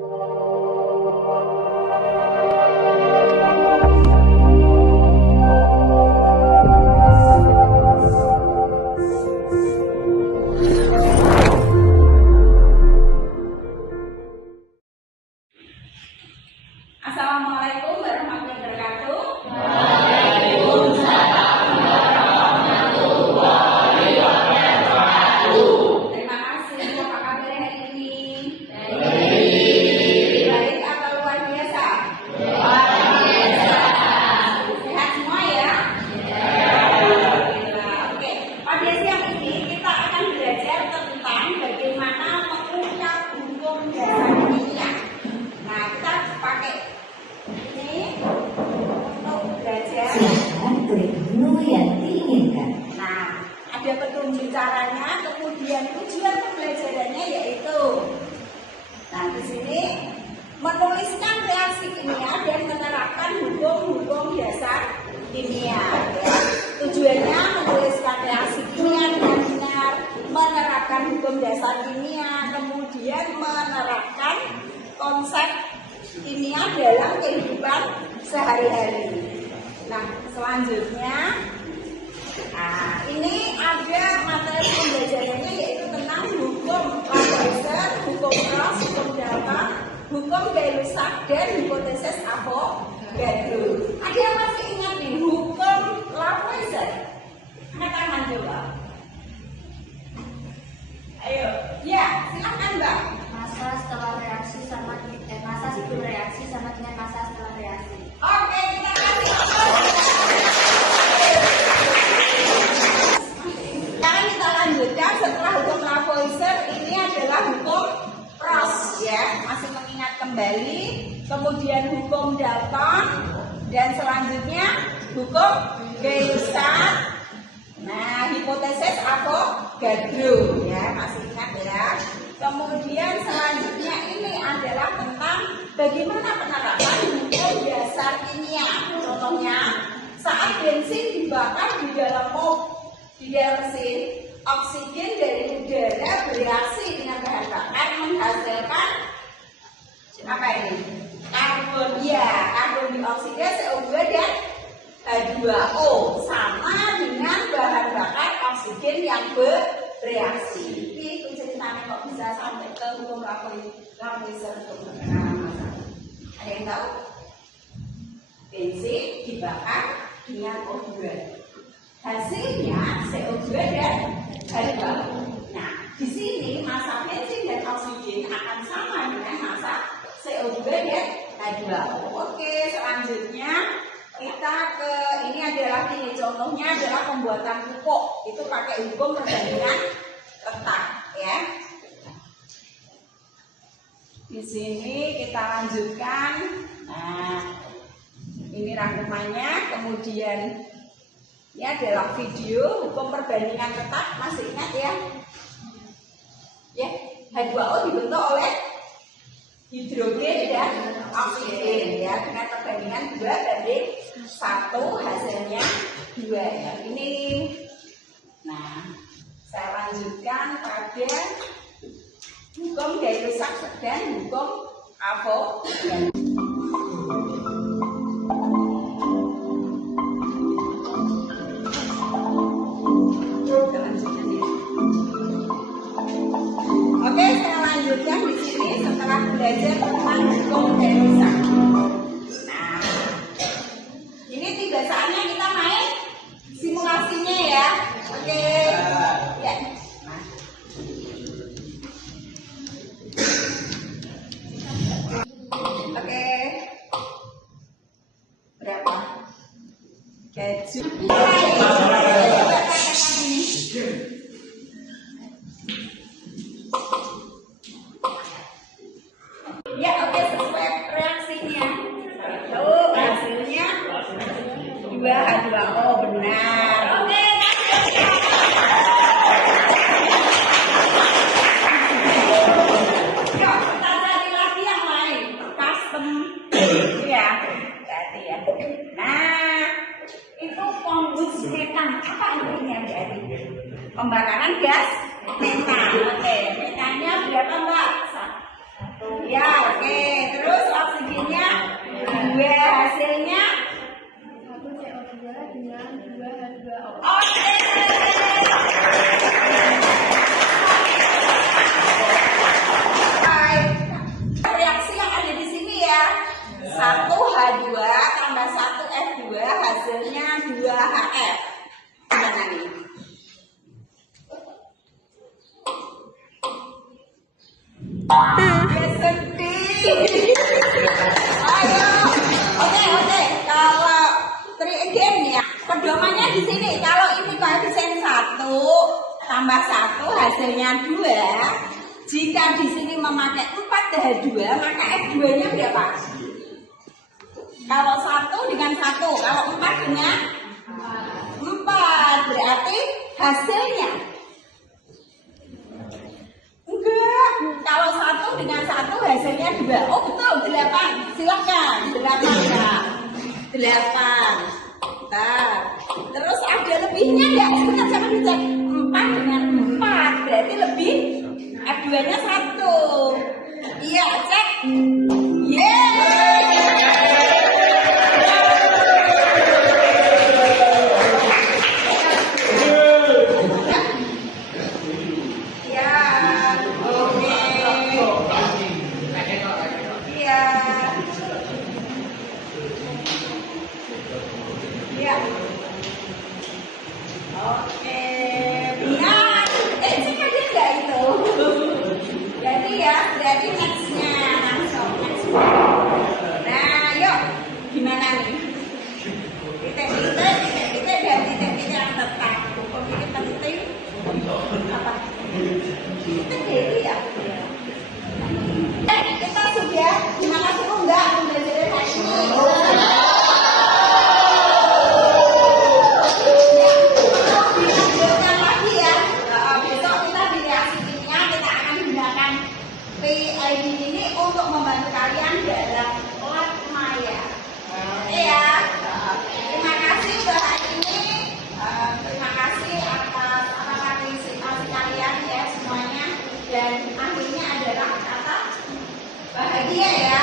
Assalamualaikum warahmatullahi wabarakatuh. Waalaikumsalam warahmatullahi wabarakatuh. Terima kasih. Apa kabar hari ini? Baik. Baik atau luar biasa? Luar biasa. Sehat semua ya? Alhamdulillah. Oke. Pada siang ini kita akan belajar tentang bagaimana mengungkap hukum dasar kimia. Nah, kita pakai ini untuk belajar. Silakan klik menu yang diinginkan. Nah, ada petunjuk caranya, kemudian tujuan pembelajarannya yaitu, nah di sini menuliskan reaksi kimia dan menerapkan hukum-hukum dasar kimia. Ya. Tujuannya menuliskan reaksi kimia dengan benar, menerapkan hukum dasar kimia, kemudian menerapkan konsep kimia dalam kehidupan sehari-hari. Nah, selanjutnya, nah ini ada materi pembelajarannya yaitu tentang hukum Lavoisier, hukum Ross, hukum Dalton, hukum Gay-Lussac, dan hipotesis Avogadro. Ada yang masih ingat nih hukum Lavoisier? Angkat tangan coba. Ayo, ya silakan Mbak. Masa setelah reaksi sama masa sebelum reaksi sama dengan masa setelah reaksi. Oke, kita kasih. Sekarang kita lanjutkan setelah hukum Lavoisier, ini adalah hukum Ross ya, masih mengingat kembali, kemudian hukum Dalton, dan selanjutnya hukum Gay-Lussac. Nah, hipotesis Avogadro ya, masih ingat ya. Kemudian selanjutnya ini adalah tentang bagaimana penerapan hukum dasar kimia. Contohnya, saat bensin dibakar di dalam mesin, oksigen dari udara bereaksi dengan bahan bakar menghasilkan apa ini? Karbon ya, karbon dioksida, CO2 dan H2O sama dengan bahan bakar oksigen yang bereaksi. Itu ceritanya kok bisa sampai ke hukum Lavoisier untuk penerapan massa. Ada yang tahu? Bensin dibakar dengan O2. Hasilnya CO2 dan H2O. Nah, di sini massa bensin dan oksigen akan sama dengan massa CO2 dan H2O. Oke, selanjutnya kita ke ini adalah ini contohnya adalah pembuatan pupuk. Itu pakai hukum perbandingan letak ya. Di sini kita lanjutkan. Nah, ini rangkumannya, kemudian ini adalah video hukum perbandingan letak, masih ingat ya? Ya, H2O dibentuk oleh hidrogen dan oksigen ya, dengan perbandingan 2:1, hasilnya 2 ya. Ini, nah saya lanjutkan pada hukum Gay-Lussac dan hukum Avogadro. Oke, saya lanjutkan di sini setelah belajar tentang hukum Gay-Lussac. Nah, ini tiga saatnya kita main simulasinya ya. Oke, ya. Nah. Oke, berapa? Gaji. Ya, oke, sesuai reaksinya. Lalu hasilnya 2H2O, benar. Oke, yuk kita cari lagi yang lain. Custom ya, berarti ya. Nah, itu kombus metan. Apa artinya berarti? Pembakaran gas metan. Oke, metannya berapa Mbak? Ya, oke. Ya sedih. Ayo. Oke. Kalau 3 again ya. Pedomannya di sini. Kalau ini koefisien 1 tambah 1 hasilnya 2. Jika di sini memakai 4 dari 2, maka F2-nya berapa? Kalau 1 dengan 1, kalau 4 dengan 4, berarti hasilnya enggak. Kalau 1 dengan 1 hasilnya 2. Oh betul, 8. Silakan, 8 ya. 8. Bentar. Terus ada lebihnya enggak? Sebentar, coba dicek. 4 dengan 4 berarti lebih F2-nya 1. Iya, cek. Yeay. Oke, benar. Cek aja nggak itu? Berarti nextnya langsung next. Nah, yuk, gimana nih? Titik dan titik yang tetap. Hukum ini penting. Apa? Titik itu ya. Kita sudah. Terima kasih enggak belajar hari ini. PID ini untuk membantu kalian dalam lab maya. Oke ya. Terima kasih untuk hari ini. Terima kasih atas partisipasi kalian ya semuanya. Dan akhirnya adalah kata bahagia ya.